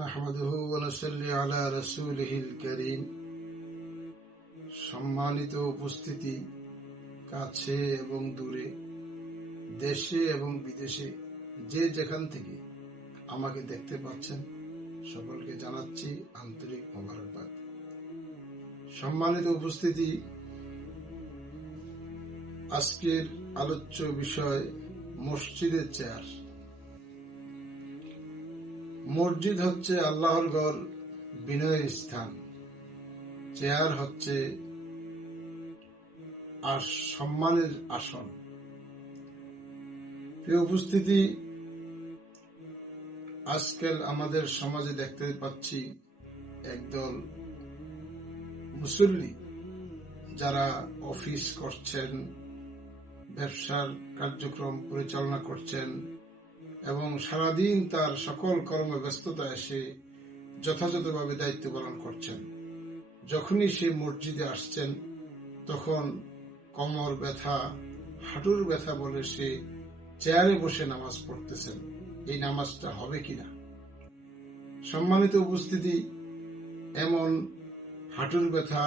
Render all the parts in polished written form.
নাহমাদুহু ওয়া নুসাল্লি আলা রাসূলিহিল কারীম। সম্মানিত উপস্থিতি, কাছে এবং দূরে, দেশে এবং বিদেশে যে যেখান থেকে আমাকে দেখতে পাচ্ছেন, সকলকে জানাচ্ছি আন্তরিক মোবারকবাদ। সম্মানিত উপস্থিতি, আজকের আলোচ্য বিষয় মসজিদের চেয়ার। মসজিদ হচ্ছে আল্লাহর ঘর, বিনয়ের স্থান। চেয়ার হচ্ছে আর সম্মানের আসন। প্রিয় উপস্থিতি, আজকাল আমাদের সমাজে দেখতে পাচ্ছি একদল মুসল্লি যারা অফিস করছেন, ব্যবসার কার্যক্রম পরিচালনা করছেন এবং সারাদিন তার সকল কর্মব্যস্ততা এসে যথাযথভাবে দায়িত্ব পালন করছেন। যখনই সে মসজিদে আসছেন তখন কোমর ব্যথা, হাঁটুর ব্যথা বলে সে চেয়ারে বসে নামাজ পড়তেছেন। এই নামাজটা হবে কিনা? সম্মানিত উপস্থিতি, এমন হাঁটুর ব্যথা,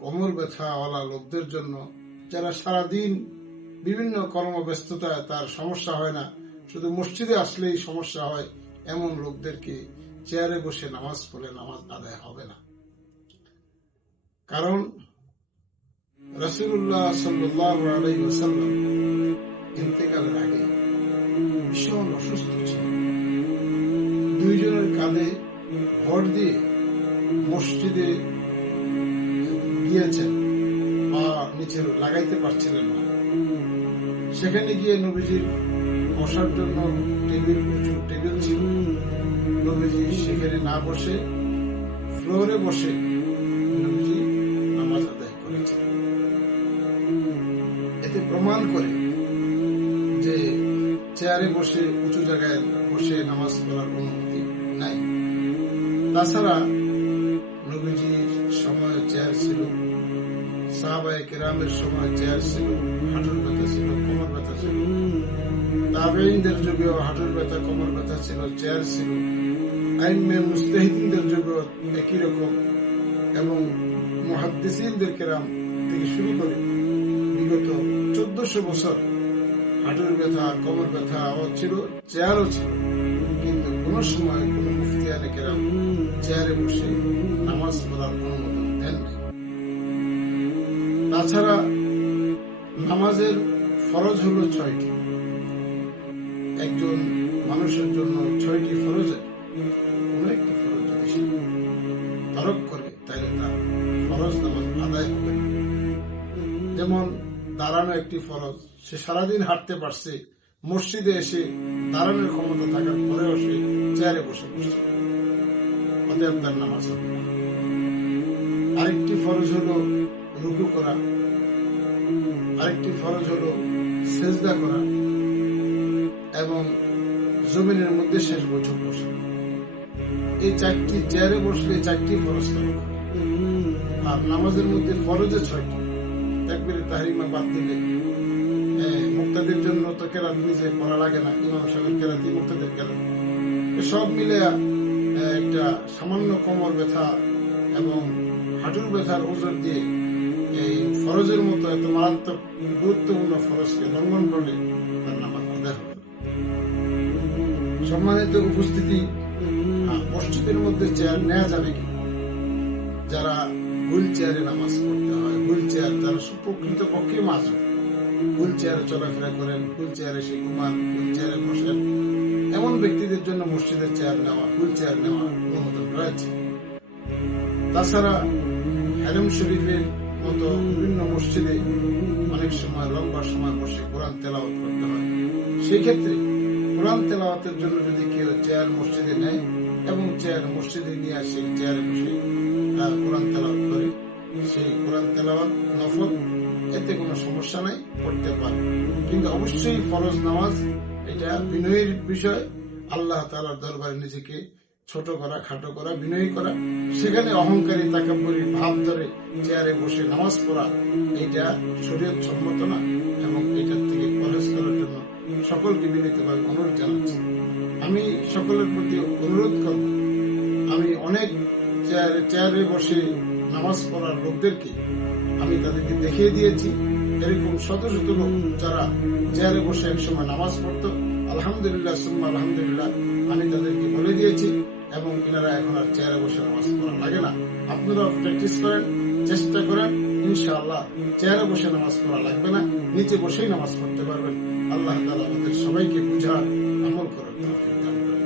কোমর ব্যথাওয়ালা লোকদের জন্য, যারা সারাদিন বিভিন্ন কর্মব্যস্ততায় তার সমস্যা হয় না, শুধু মসজিদে আসলেই সমস্যা হয়, এমন লোকদেরকে চেয়ারে বসে নামাজ পড়লে নামাজ আদায় হবে না। কারণ রাসূলুল্লাহ সাল্লাল্লাহু আলাইহি ওয়াসাল্লাম ইন্তেকালের আগে ভীষণ অসুস্থ ছিলেন। দুইজনের কাঁধে ভর দিয়ে মসজিদে গিয়েছেন, পা নিচে লাগাইতে পারছিলেন না। সেখানে গিয়ে নবীজির বসার জন্য টেবিল ছিল। নবীজি সেখানে না বসে ফ্লোরে বসে নবীজি নামাজ আদায় করেছেন। এতে প্রমাণ করে যে চেয়ারে বসে, উঁচু জায়গায় বসে নামাজ পড়ার অনুমতি নাই। তাছাড়া নবীজির সময় চেয়ার ছিল, সাহাবায়ে কেরামের সময় চেয়ার ছিল, হাঁটুর ব্যথা ছিল, কোমর ব্যথা ছিল। তাবেঈনদের যুগেও হাঁটুর ব্যথা, কোমর ব্যথা ছিল, চেয়ার ছিল। আইম্মে মুজতাহিদিনদের যুগেও একই রকম, এবং মুহাদ্দিসিনদের কেরাম থেকে শুরু করে বিগত 1400 বছর হাঁটুর ব্যথা, কোমর ব্যথা ছিল, চেয়ারও ছিল। কিন্তু কোন সময় কোন মুফতিয়ানে কেরাম চেয়ারে বসে নামাজ পড়ার অনুমোদন দেন নাই। তাছাড়া নামাজের ফরজ হলো 6টি। একজন মানুষের জন্য 6টি ফরজের কোন একটি ফরজ যদি সে তরক করে, তাহলে তার ফরজ নামাজ আদায় হবে না। যেমন দাঁড়ানো একটি ফরজ। সে সারাদিন হাঁটতে পারছে, মসজিদে এসে দাঁড়ানোর ক্ষমতা থাকার পরেও সে চেয়ারে বসে বসছে, অতএব তার নামাজ হবে না। আরেকটি ফরজ হলো রুকু করা, আরেকটি ফরজ হলো সেজদা করা এবং জমিনের মধ্যে শেষ বৈঠক বসা। এই 4টি চেয়ারে বসলে 4টি ফরজ করা। আর নামাজের মধ্যে ফরজে 6টি। তাকবীরে তাহরিমা বাদ দিলে মুক্তাদের জন্য তো কেরাত নিজে পড়া লাগে না, ইমাম সাহেবের কেরাতি, মুক্তাদের কেরাত, সব মিলে একটা সামান্য কোমর ব্যথা এবং হাঁটুর ব্যথার ওজোর দিয়ে এই ফরজের মতো এত মারাত্মক গুরুত্বপূর্ণ ফরজকে লঙ্ঘন করলে তার নামাজ আদায় হবে না। সম্মানিত উপস্থিতি, মসজিদের মধ্যে চেয়ার নেওয়া যাবে কি? যারা হুইল চেয়ারে নামাজ পড়তে হয়, হুইল চেয়ার, তারা সুপ্রকৃত পক্ষে মাসুম। হুইল চেয়ারে চলাফেরা করেন, হুইল চেয়ারে সে ঘুমান, হুইল চেয়ারে বসেন, এমন ব্যক্তিদের জন্য মসজিদের চেয়ার নেওয়া, হুইল চেয়ার নেওয়া অনুমোদন রয়েছে। তাছাড়া হারম শরীফের মতো বিভিন্ন মসজিদে অনেক সময় লম্বা সময় বসে কোরআন তেলাওয়াত করতে হয়। সেই ক্ষেত্রে কোরআন তেলাওয়াতের জন্য যদি কেউ চেয়ার মসজিদে নেয় এবং চেয়ার মসজিদে নিয়ে আসে, চেয়ারে বসে কোরআন তেলাওয়াত করে, সেই কোরআন তেলাওয়াত নফল, এতে কোনো সমস্যা নাই, পড়তে পারে। কিন্তু অবশ্যই ফরজ নামাজ এটা বিনয়ের বিষয়। আল্লাহ তাআলার দরবারে নিজেকে ছোট করা, খাটো করা, বিনয়ী করা। সেখানে অহংকারী, তাকাব্বুরি ভাব ধরে চেয়ারে বসে নামাজ পড়া, এটা শরীয়ত সম্মত না এবং এটার থেকে পরহেজ করার জন্য সকলকে বিনীতভাবে অনুরোধ জানাচ্ছি। আমি সকলের প্রতি অনুরোধ করব আমি অনেক চেয়ারে বসে নামাজ পড়ার লোকদেরকে আমি তাদেরকে দেখিয়ে দিয়েছি। এরকম শত শত লোক যারা চেয়ারে বসে একসময় নামাজ পড়তো, আলহামদুলিল্লাহ সুম্মা আলহামদুলিল্লাহ আমি তাদেরকে বলে দিয়েছি, এবং এনারা এখন আর চেয়ারে বসে নামাজ পড়া লাগে না। আপনারা প্র্যাকটিস করেন, চেষ্টা করেন, ইনশাআল্লাহ চেয়ারে বসে নামাজ পড়া লাগবে না, নিচে বসেই নামাজ পড়তে পারবেন। আল্লাহ তাআলা আমাদের সবাইকে বুঝার আমল করার তৌফিক দান করেন।